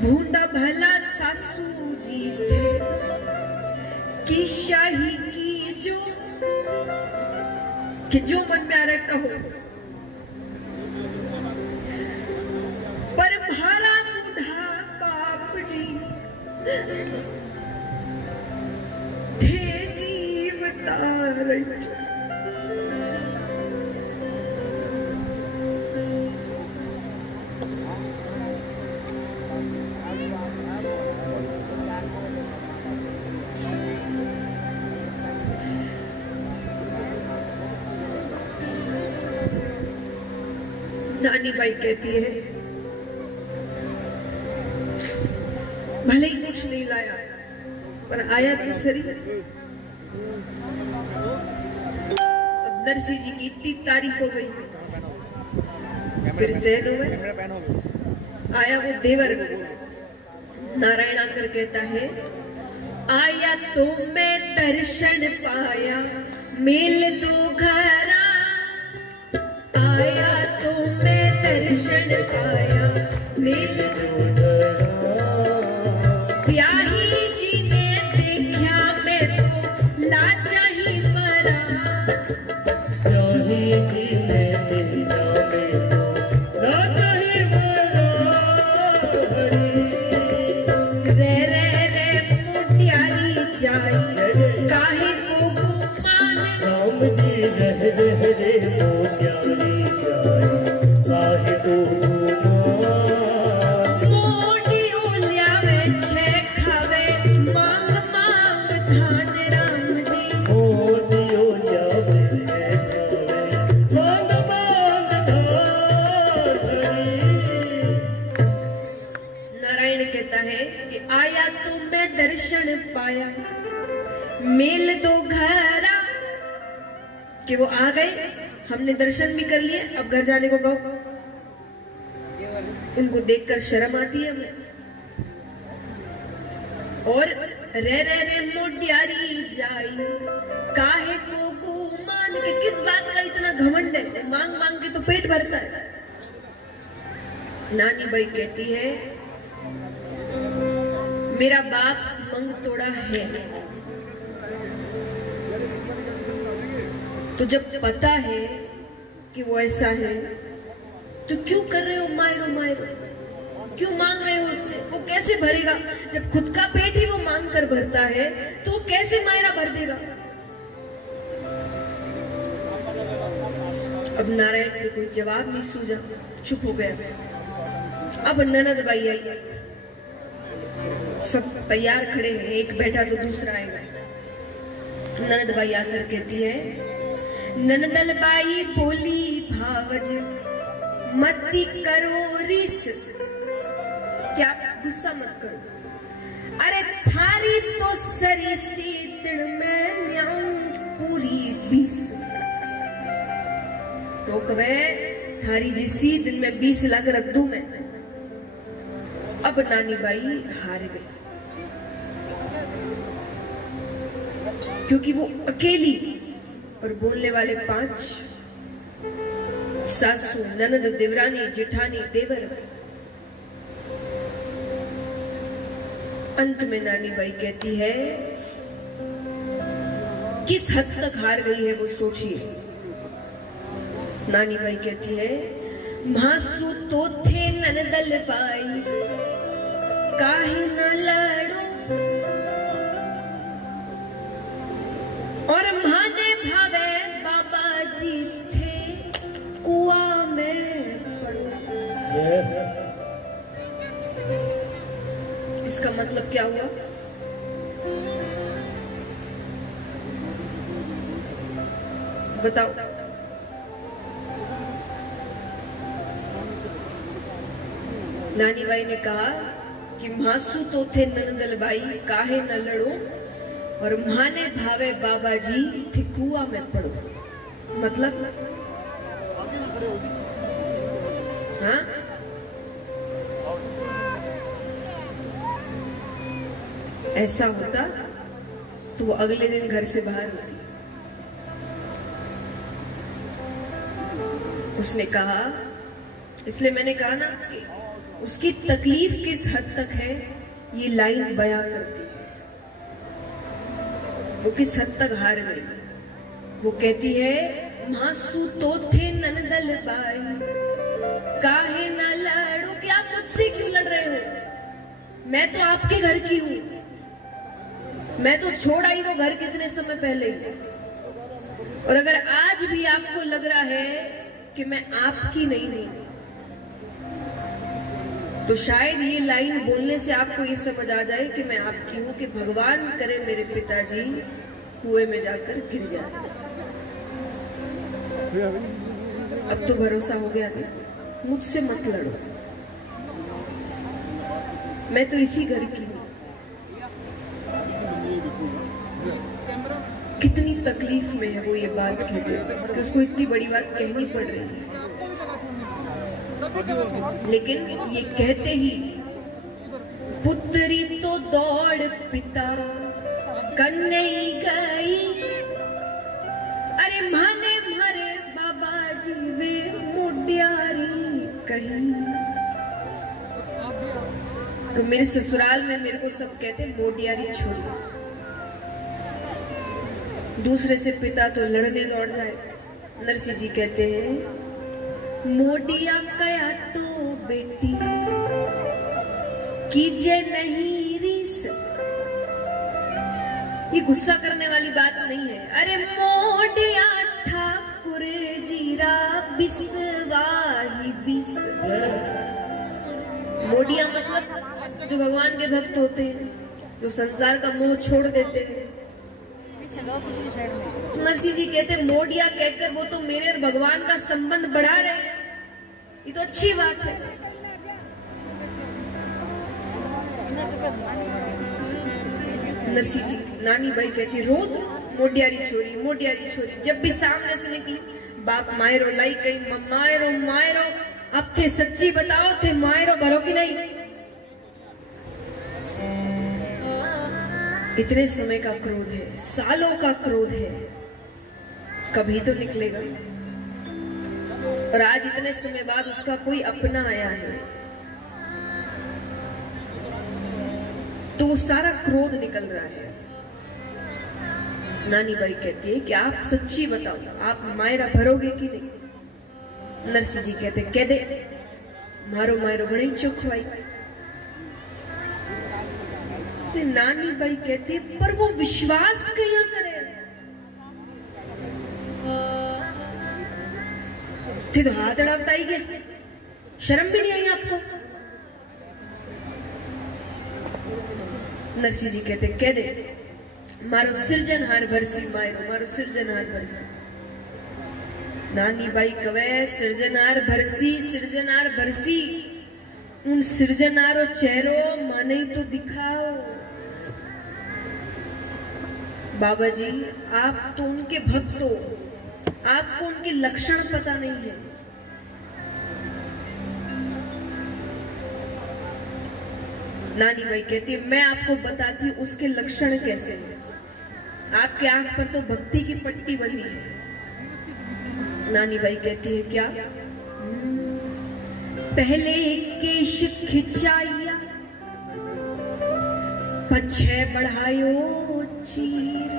भूंडा भला सासू जी थे कि शाही की जो मन में आ रहा है कहो, पर भाला बूढ़ा बाप जी थे जीवतार। नानी बाई कहती है भले ही कुछ नहीं लाया पर आया तो सही। अब नरसी जी की इतनी तारीफ हो गई, फिर सहन हुए। आया वो देवर, नारायण आकर कहता है आया तो मैं दर्शन पाया मेल दो घरा, आया तो मैं दर्शन पाया मेल दो घरा। ब्याही जी ने देखा मैं तो लाचा ही मरा, ब्याही जी ने देखा मैं तो लाचा ही मरा। रे रे रे मुटियारी जाई काहे को गुमान, राम जी रह रह रे मुटियारी जाई काहे को गुमान। मोटी ओलियावे छे खावे मांग मांग धान राम जी, मोटी ओलियावे छे खावे मांग मांग धान। नारायण कहता है कि आया तो मैं दर्शन पाया मेल दो घरा, कि वो आ गए, हमने दर्शन भी कर लिए, अब घर जाने को कहो। उनको देखकर शर्म आती है हमें। और रे रे रे मोटियारी जाई काहे को गुमान, के किस बात का इतना घमंड है, मांग मांग के तो पेट भरता है। नानी बाई कहती है मेरा बाप मंग तोड़ा है, तो जब पता है कि वो ऐसा है तो क्यों कर रहे हो मायरो मायरो, क्यों मांग रहे हो उससे? वो कैसे भरेगा जब खुद का पेट ही वो मांग कर भरता है, तो वो कैसे मायरा भर देगा? अब नारायण को कोई जवाब नहीं सूझा, चुप हो गया। अब ननद बाई आई, सब तैयार खड़े हैं, एक बैठा तो दूसरा आएगा। ननद बाई आकर कहती है ननदल बाई बोली भावज मती करो रिस, क्या गुस्सा मत करो, अरे थारी तो सरी सी दिन में न्याऊ पूरी 20, तो कहे थारी जिसी दिन में 20 लाख रख दूं मैं। अब नानी बाई हार गई, क्योंकि वो अकेली और बोलने वाले 5, सासू ननद देवरानी जेठानी देवर। अंत में नानी बाई कहती है किस हद तक हार गई है वो सोचिए। नानी बाई कहती है मासू तो थे ननदल बाई काहे न लड़ो, और माने भावे बाबा जी थे कुआ में पड़ो। इसका मतलब क्या हुआ? बताओ। नानी बाई ने कहा कि मासू तो थे नंदल बाई काहे न लड़ो, और माने भावे बाबा जी थे कुआ में पड़ो। मतलब हाँ, ऐसा होता तो वो अगले दिन घर से बाहर होती। उसने कहा, इसलिए मैंने कहा ना कि उसकी तकलीफ किस हद तक है ये लाइन बयां करती है। वो किस हद तक हार गई। वो कहती है, मासू तो थे ननदल बाई, काहे ना लड़ो, कि आप मुझसे क्यों लड़ रहे हो? मैं तो आपके घर की हूं, मैं तो छोड़ आई वो घर कितने समय पहले ही। और अगर आज भी आपको लग रहा है कि मैं आपकी नहीं हूं, तो शायद ये लाइन बोलने से आपको ये समझ आ जाए कि मैं आपकी हूं, कि भगवान करे मेरे पिताजी कुएं में जाकर गिर जाए। अब तो भरोसा हो गया ना, मुझसे मत लड़ो, मैं तो इसी घर की हूं। कितनी तकलीफ में है वो ये बात कहते कि उसको इतनी बड़ी बात कहनी पड़ रही है, लेकिन ये कहते ही पुत्री तो दौड़ पिता कन्हई गई, अरे माने मारे बाबा जी वे मोडियारी कही। तो मेरे ससुराल में मेरे को सब कहते मोडियारी छोड़ी। दूसरे से पिता तो लड़ने दौड़ जाए। नरसिंह जी कहते हैं, मोडिया कया तो बेटी कीजे नहीं रीस। ये गुस्सा करने वाली बात नहीं है। अरे मोडिया ठाकुर जीरा बिसवाही बिस। मोडिया मतलब जो भगवान के भक्त होते हैं, जो संसार का मोह छोड़ देते हैं। नरसिंह जी कहते मोडिया कहकर वो तो मेरे और भगवान का संबंध बढ़ा रहे हैं, ये तो अच्छी बात है। नरसिंह जी नानी बाई कहती रोज मोडियारी छोरी मोडियारी छोरी। जब भी सामने से निकली, बाप मायरो लाई कही, मायरो मायरो, अब थे सच्ची बताओ, थे मायरो भरो की नहीं? इतने समय का क्रोध है, सालों का क्रोध है, कभी तो निकलेगा। और आज इतने समय बाद उसका कोई अपना आया है, तो वो सारा क्रोध निकल रहा है। नानी बाई कहती है कि आप सच्ची बताओ, आप मायरा भरोगे कि नहीं? नरसिंह जी कहते कह दे, मारो मायरो बड़ी चौखवाई। नानी बाई कहती पर वो विश्वास क्या करे, तो हाथ अड़ावता ही गए, शर्म भी नहीं आई आपको? नरसिंह जी कहते कह दे, मारो सिरजनहार भरसी मायरो, मारो सिरजनहार भरसी। नानी बाई कवे सिरजनहार भरसी, उन सिरजनारो चेहरो माने तो दिखाओ। बाबा जी आप तो उनके भक्त हो, आपको उनके लक्षण पता नहीं है। नानी बाई कहती है मैं आपको बताती हूँ उसके लक्षण कैसे हैं। आपके आंख पर तो भक्ति की पट्टी बनी है। नानी बाई कहती है क्या? पहले केश खिंचाइया, पछे बढ़ायो चीर,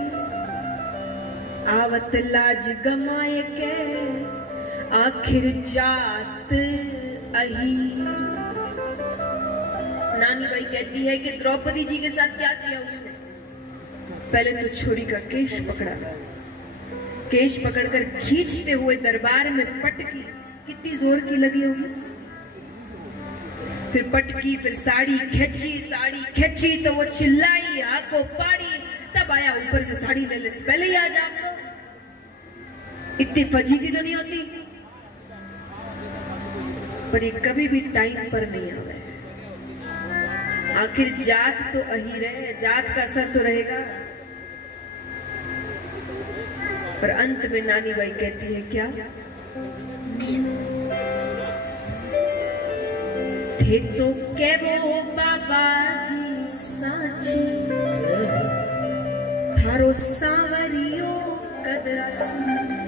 आवत लाज गमाए के आखिर जात अही। नानी बाई कहती है कि द्रौपदी जी के साथ क्या किया उसने? पहले तो छुरी का केश पकड़ा, केश पकड़कर खींचते हुए दरबार में पटकी, कितनी जोर की लगी होगी। फिर पटकी, फिर साड़ी खींची तो वो चिल्लाई, हाथों पाड़ी, तब आया ऊपर से साड़ी ले ले, पहले ही आ जाओ। इतनी फजीती तो नहीं होती, पर ये कभी भी टाइम पर नहीं आ रहा है। आखिर जात तो अही रहे, जात का असर तो रहेगा। पर अंत में नानी बाई कहती है क्या? थे तो के वो बाबा जी साची, थारो सांवरियो कद असी।